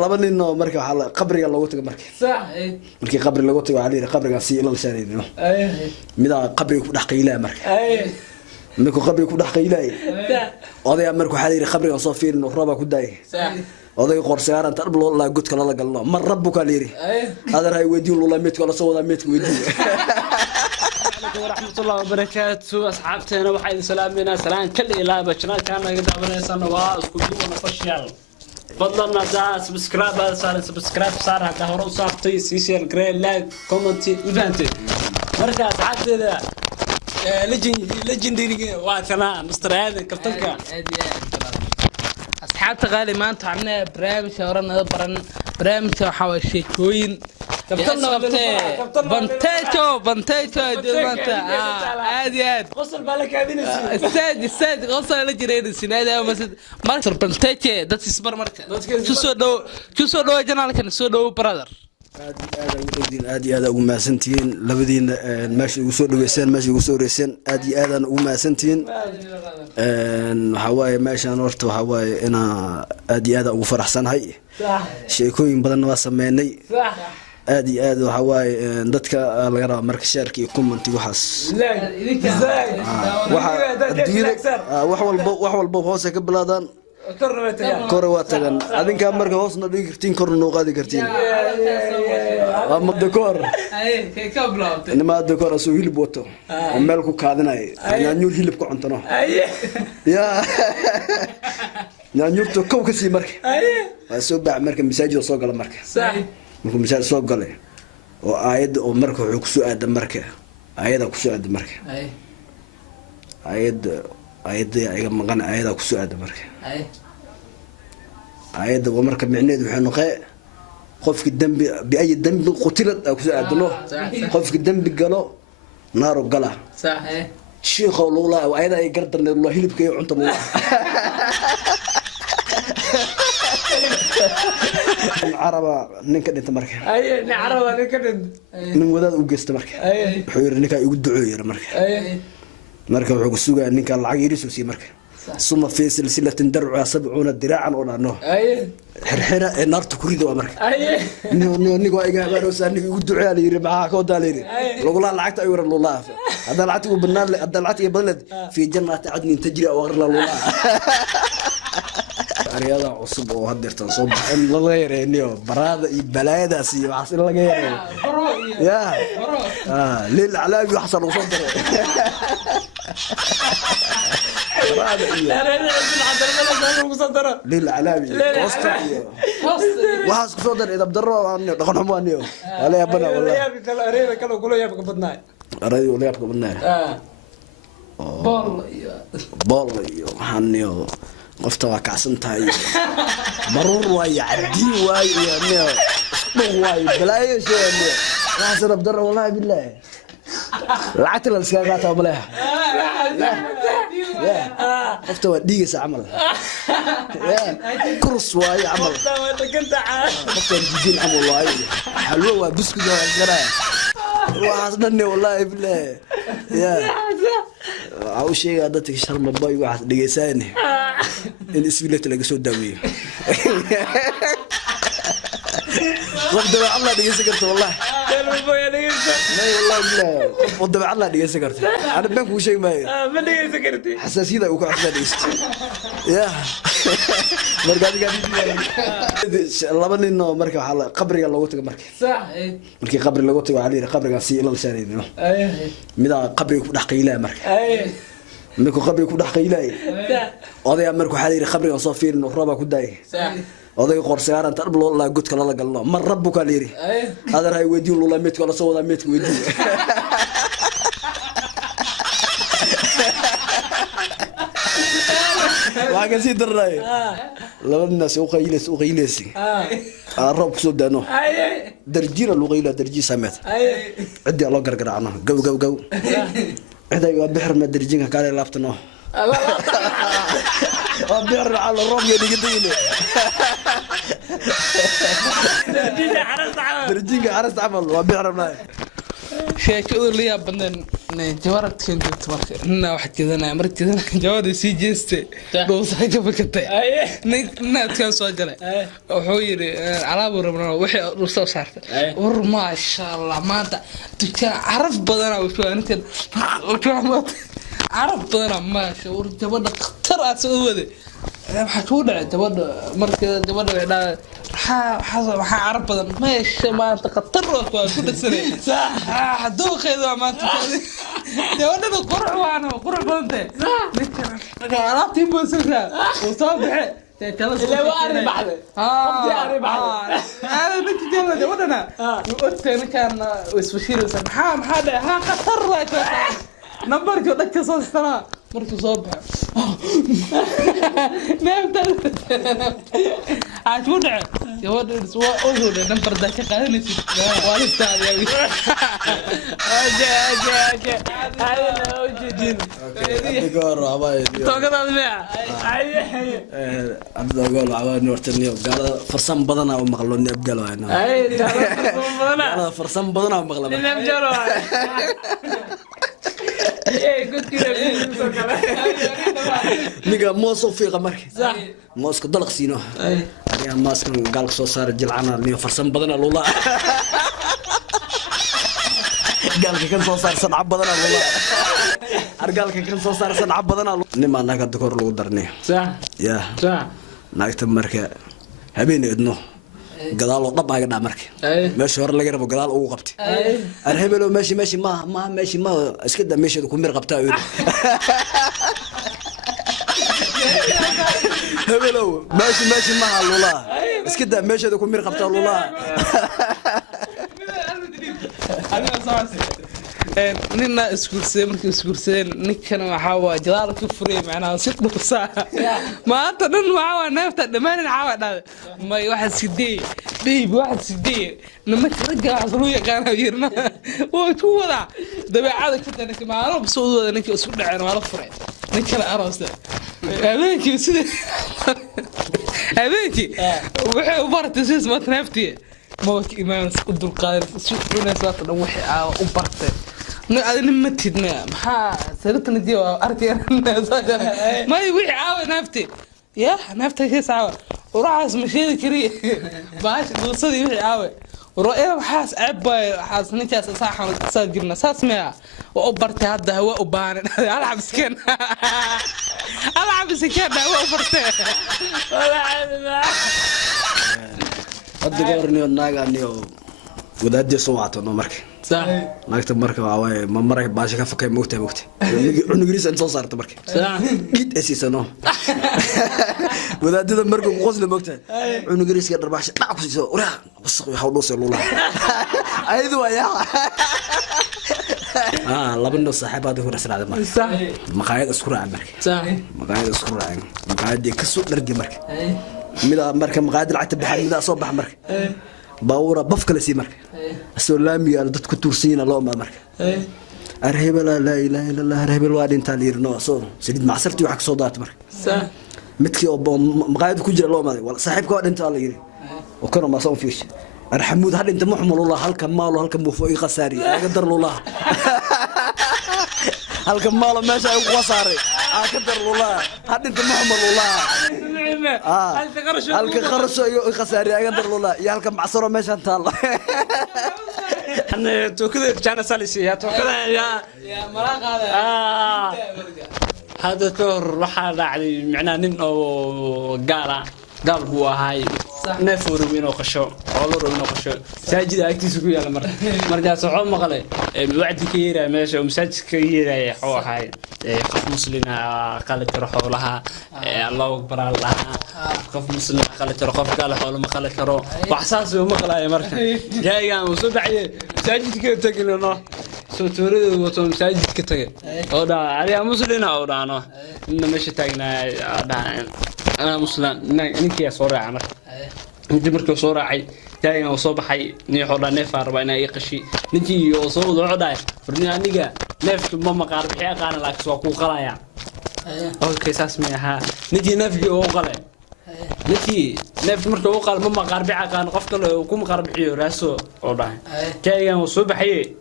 laba nin oo marka waxa qabriga lagu tago marka صح markii qabri lagu tago ali qabriga si ila saareeyno mida qabriga ku dhaxqaylaa marka markuu qabriga ku dhaxqaylaa odaya markuu waxa yiri qabriga soo fiirino rooba ku daay oday qorsaaran tarb loo la gudka la galno mar rabbuka leeri hadar hay weydiin loo la meedka la soo wada meedka weydiin ورحمة الله وبركاته أصحابتنا وحيد سلامنا سلام كل إلى بشنا كان يقدر سنوات كلنا فشل فضلنا دا سبسكرايب صار هذا هو صارتي سيشير جرين لايك كومنتي إيفنتي مركز أصحابتنا ليجندري واتنا مستر هذا كابتنك أصحابتي غالي ما أنتم عملنا برامج ورانا برامج حواشي كوين بنتيتو دمانتا عادي غسل بالك هذين استاذ غسل لا جرين السنه مسد ماركر بنتيتو دت سبر ماركت شو سو دو جنالكن سو دو برادر aad ugu maasantiin labadiin meesha ugu soo dhaweyseen meesha ugu soo reeseen aad ugu maasantiin waxa waaye meeshan horta waxa waaye ina aad ugu faraxsanahay sheekooyin badan waa sameeynay aad waxa waaye dadka laga rabo marka sheerka iyo comment waxaas wax walba hoos ka bilaadaan كورة واتجن هذين كم مرة وصلنا ديكرتين كورة نوقادي كرتين أما الدكور إنما الدكور أسوي لي بوتو ومالكو كادنا أنا نيور هيلب كعنتنا يا نيور تو كم كسي مرك أسوي بعد مرك مساجد صوق على مرك مركو مساجد صوق عليه وعيد ومركو عكسو أدم مرك عيد عكسو أدم مرك عيد أيام مغنى عيدا كسوعد مركه عيدا ومركه معنيد وحنا قاء خوف الدم بأي دم قتلت أو كسوعد له خوف الدم قالوا نار وقلا صحيح شيخ الله وعيدا يقدر الله يلب كي عنت الله العربة نكد أنت مركه عربة نكد من وذا وجست مركه حير نكا يودعوا مركه marka wuxuu ku sugaa ninka lacag yirisu si marka suma fi silsilatin dar'a 70 diraacan oo dhano xirxira ee naarta ku rido marka nigo iga habaaro saani ugu duceeyay yiri maxaa ka daalay lagu la lacagta ay waran loo hada lacagta u banaan hada lacagta balad fi jannati adni tajri oo war la loo ariyada cusub oo hadeertan soo baxay laga yareeyo barada iyo balaayadaas iyo wax laga yareeyo ya lil alaabi xasan oo soo daray lil alaabi qosta waxaas ku soo daray idab daro aan dhaqan xumaaniyo wala yabana wala kala areeda kala kula yaabka badnaay areeda wala yaabka badnaay bol iyo waxaniyo qofta waa kacsan tahay marur way عدي way iyo way balaayo sheeyay raasana badar wallahi billaah lacagta la iska qaataa malaha qofta waa dhiigaysa amal kurs way amal qofta jidin amal way halwa waa buskuda garaa waasdane wallahi billaah ya أو شيء هذا تكشر مباي واحد دقيساني الإسبيلة تلاقي سود داوية وضع الله دقيسة كرت والله لا والله لا وضع الله دقيسة كرت أنا بنك وشيء ما ما دقيسة كرتي حساسية ذا وكأحد دقيسة يا مرقادي الله بني إنه مركب حلا قبري الله وتك مركب صح مركب قبري الله وتك عليه قبري قاسي الله لسانين مدا قبري يكون حقيلة مركب مركب قبري يكون حقيلة هذا مركب حالي قبري أصافير إنه رابع كداي oday qorsaaran tarb loo la gudka la galno mar rabbuka leeri hadar hay weydiin loo la meedka la soo wada meedka weydiin waaga si daray labadna soo qayleysay roob soo daano darjiina loo qayla darji sameet cidi loo gargaraacno gaw ciday waa bixir ma darjiinka kale laabtano وبير على الرمية اللي قدينه درجينك عرست عمل وبير معي شيء كذا اللي يا بنن jawaarad kan jirto marka inna wax jeedana mar jeedana jawaarad si jeeste doosa ka fakatay ninna kan soo galay wuxuu yiri alaab rabna wixii soo saartay war ma sha Allah maanta dukaan araf badan oo fiican araf badan ma sha war jabada khatar ah soo wada waxa ku dhacay jabada marka jabada waxa araf badan ma sha maanta khatar oo ku dhasay صح دوقيده ما انت يا ولد قرع وانا قرع بنت صح عرفتي بوسكا وصبح لا واري بعد واري بعد انا بنت جلد ودنا قلت انا كان وسفشير سبحان هذا ها خطر نمبرك ودك صوت السنه مرت صبح نمت عاد ودع يا ولد سواء اوزو نمبر ذاك قالني والد يا اجا هذا موجودين دقور عبايد توقد الماء عبد اقول عبايد نورتني قال فرسان بدنا ومقلوني بقالوا هنا انا فرسان بدنا ومقلوني نمجروا قلت كده نيجا موسو في قمرك صح موسك دلق سينو يا ماسك قال سو صار جلعنا ني فرسان بدنا لولا قالك كان سو صار صنع بدنا لولا ارقالك كان سو صار صنع بدنا نما ناك دكور لو درني صح يا صح ناقت مركه habeen idno gadaal oo dhab aaga markay meesha hore laga rabo gadaal ugu qabtay ar hebelo meeshi ma iska da meesha ku mir qabtaa weey hebelo meeshi ma halula iska da meesha ku mir qabtaa lula انا صاص نينا اسكورسي مركي اسكورسين نكنا waxa waa jadaal ka furay macnaa si dhuusa maanta dhan waxa neefta dhamaan caawada may waxa sidee deeb waxa sidee nama raga asru yaqaan yirna oo ku wada dabeecada ka tanka maaro soo wada ninka isku dhaceen wala furay ninkana aroosta habeenkii sidee habeenkii waxa u bartay si isma neeftii موك إيمان سكدر قادر سوينا ساعات لو وحي وبرته أنا متدنا ما سرتنا دي أرتي ما يوحي عاوي نفتي يا نفتي شيء ساعة وراس مشيني كري باش دوصدي يوحي عاوي ورأيه حاس عبا حاس نجاس صاحة ساجرنا ساس ميا وأبرتي هذا هو أبان ألعب سكين ألعب سكين هو أبرتي ولا عاد الدقورني والناقانيو ودادي صوعته مركي صح ناقت مركي واي ما مركي باشا كفكاي موقتي عنقريس انت صارت مركي صح جيت اسيسنو ودادي مركي قوسل موقتي عنقريس قدر باشا داكسيسو ورا وسخ يحاولوس لولا ايدو يا لبنو صاحباتي هو رسل هذا مركي صح مقايد اسكرا مركي صح مقايد اسكرا مقايد دي كسو درجي مركي ميدا مركه مقاعد العتب بحال ميدا صبح مركه باورا بفكل سي مركه السلامي على ددك تورسينا لو ما مركه ارهب لا اله الا الله ارهب الواد انت ليرنو سو سيد معسرتي وحك صودات مركه صح متكي مقاعد كجرا لو ما ولا صاحبك واد انت لا يري وكانوا ما صون فيش ارحمود هل انت محمل الله هلك مال هلك مفوي خساري اقدر الله هلك مال ماشي وصاري اقدر الله هل انت محمل الله هلك خرشو خساري اقدر والله يا هلك معصره ماشي انت الله احنا توكده جانا سالسي يا توكده يا مراق هذا هذا تور waxa dhacay macna nin oo gaala gaal buu ahay neefur inuu qasho oo loo rabo inuu qasho saajid agtiisa ku yaala markaas wuxuu maqlay wacdi ka yeeray meesha masaajid ka yeeray oo ahay qof muslina qala tiro xoolaha Allahu akbar Allah qof muslina qala tiro qof gaal xoolo ma qala karo wax saas uu maqlay marka jaayan uu soo baxay masaajidka tagayno soo toorada wato masaajidka tagay oo ariya muslina oo dhaano in meesha taagnaa أنا مسلم نك يا صورة عمر أنت مركب صورة عي جاي أنا وصباحي نيحولا نفع ربنا يقشي نجي وصوب العداء فرني نيجا نفع ماما قارب حياة قانا لك سواقو قلايا أوكي ساسميها نجي نفع وقلا نجي نفع مركب وقلا ماما قارب حياة قانا قفك له وكم قارب حياة راسه عداء جاي أنا وصباحي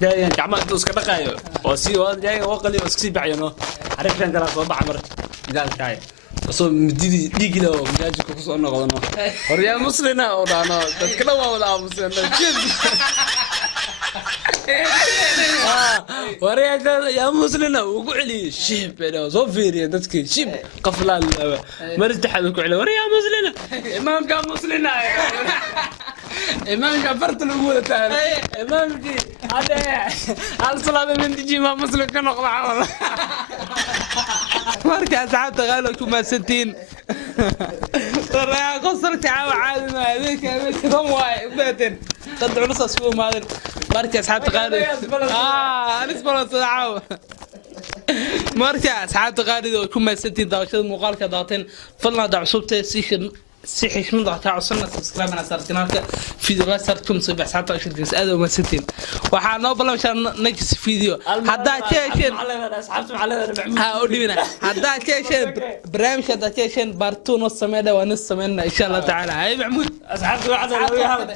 جاي كعمل دوس كذا قايو وسي واد جاي وقلي وسكسي بعينه عارف كان قال صوب عمر قال كاي وصو مدي ديغ له مجاجك كسو نقدنا وريا مسلمنا ودانا dadkana waa wada aamuseen وريا يا مسلمنا ugu celi shib bado soo fiiriyo dadkii shib qaflaan marti xad ku celi وريا مسلمنا imaamka مسلمنا imaamka farta lagu wada tahay imaamki hada hal salaada min tiji ma muslim ka noqdo wala marka asxaabta qaalo kuma santiin وريا قصرت عادي ما هذيك كم واي باتن قد علص اسبوع ماذا marka asxaabta qaali anis baro saacaw marka asxaabta qaali oo ku maasantiin daawashada muuqaalka daawateen fadlan daawashada si xishmad ah ka codsan subscribe na saar kanaalka video sartum sabah asxaabta shirkiis aad uma santiin waxa noo ballan next video hadda jeesheen asxaabta macallada oo dhibina hadda jeesheen barnaamijka hadda jeesheen bartuno sameeyay waa nis sameeyna insha Allah taala ay maxmuud asxaabta waxaad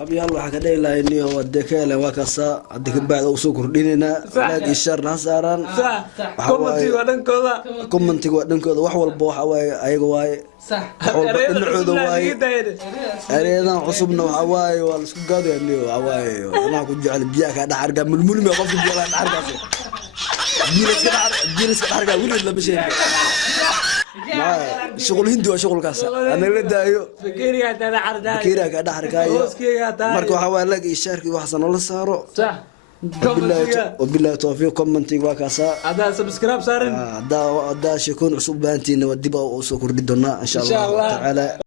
labiyaal waxa ka dheelaynay oo dekeele waa kaasa adig baad u soo kordhinayna laag ishar nasaaran commentiga wadankooda wax walba waxa way ayaga way صح dhinacooda way areedan cusubna waxa way waa la isku gaadayay waxa way ana ku jecel biyaha ka dhaxarga mulmulmi qofka biyaha dhaxargaas jiiliska dhaxarga wili la bishay شغل هندي وشغل كاسة أنا اللي دايو فكيري هذا عرضاي فكيري هذا حركايو مركو حوالي لك يشارك وحسن الله صاروا صح وبالله توفيق كومنتي وكاسة هذا سبسكرايب صار هذا شيكون عصوب بانتين ودي بقى وسكر بدنا إن شاء الله تعالى